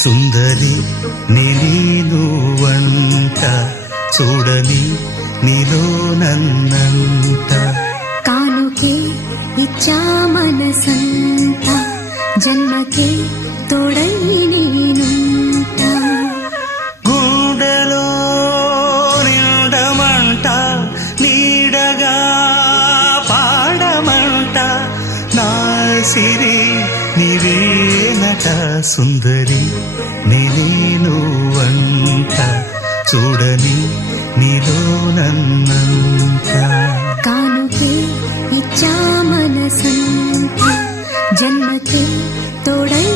సుందరి నేను వంట చూడని నీలో నన్నంట కానుకే ఇచ్చా మనసంత జన్మకే తోడై నేనుంట గుండెలో నిండమంట నీడగా పాడమంట నా సిరి నీవేనట సుందరి నేను వంట చూడని నీలో నన్నంత కానుకే ఇచ్చా మనసంత జన్మకే తోడై